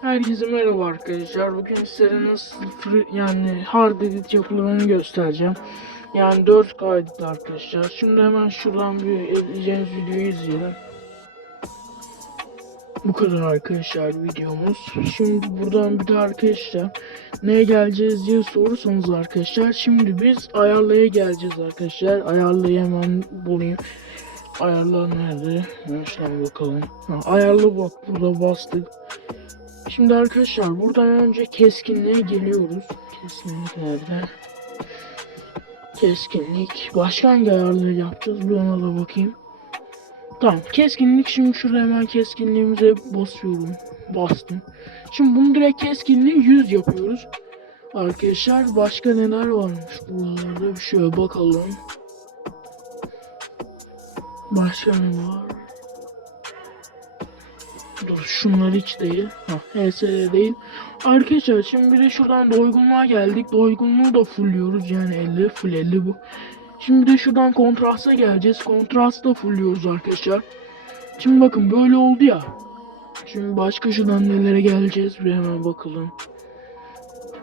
Herkese merhaba arkadaşlar. Bugün size nasıl yani hard edit yapıldığını göstereceğim. Yani 4K edit arkadaşlar. Şimdi hemen şuradan bir izleyeceğiniz videoyu izleyelim. Bu kadar arkadaşlar videomuz. Şimdi buradan bir de arkadaşlar neye geleceğiz diye sorursanız arkadaşlar. Şimdi biz ayarlaya geleceğiz arkadaşlar. Ayarlayı hemen bulayım. Ayarlar nerede? Bir bakalım. Ha, ayarlı bak burada bastık. Şimdi arkadaşlar buradan önce keskinliğe geliyoruz. Keskinlik nerede? Keskinlik. Başka hangi ayarları yapacağız? Bir ona da bakayım. Tamam. Keskinlik şimdi şuraya hemen keskinliğimize basıyorum. Bastım. Şimdi bunu direkt keskinliği 100 yapıyoruz. Arkadaşlar başka neler varmış buralarda bir şöyle bakalım. Başka ne var? Dur şunlar hiç değil. Ha HSD değil. Arkadaşlar şimdi bir de şuradan doygunluğa geldik. Doygunluğu da fullüyoruz yani 50 full 50 bu. Şimdi de şuradan kontrasta geleceğiz. Kontrastı da fullüyoruz arkadaşlar. Şimdi bakın böyle oldu ya. Şimdi başka şuradan nelere geleceğiz bir hemen bakalım.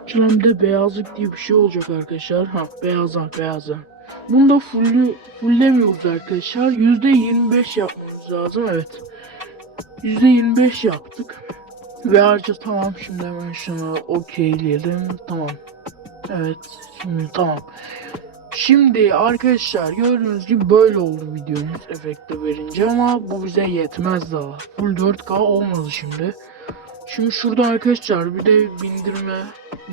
Şuradan bir de beyazlık diye bir şey olacak arkadaşlar. Ha beyazlar beyazlar. Bunu da fullü, fulllemiyoruz arkadaşlar. %25 yapmamız lazım evet. %25 yaptık. Ve harca tamam şimdi hemen şunu okeyleyelim. Tamam. Evet. Şimdi tamam. Şimdi arkadaşlar gördüğünüz gibi böyle oldu videomuz efekti verince ama bu bize yetmez daha. Full 4K olmadı şimdi. Şimdi şurada arkadaşlar bir de bindirme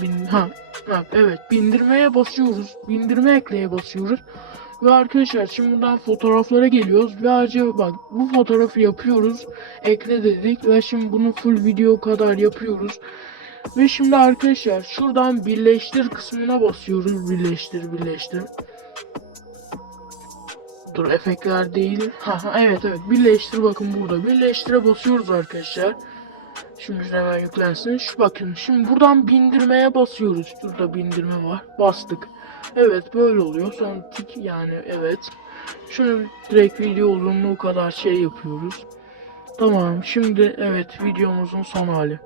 bin ha, ha evet bindirmeye basıyoruz. Bindirme ekleye basıyoruz. Ve arkadaşlar şimdi buradan fotoğraflara geliyoruz ve acaba bak bu fotoğrafı yapıyoruz. Ekle dedik ve şimdi bunu full video kadar yapıyoruz. Ve şimdi arkadaşlar şuradan birleştir kısmına basıyoruz. Birleştir birleştir. Dur efektler değil. Ha evet evet birleştir bakın burada. Birleştire basıyoruz arkadaşlar. Şimdi hemen yüklensin. Şu bakın şimdi buradan bindirmeye basıyoruz. Şurada bindirme var. Bastık. Evet böyle oluyor. Sonra tik yani evet. Şunu direkt video uzunluğu kadar şey yapıyoruz. Tamam şimdi evet videomuzun son hali.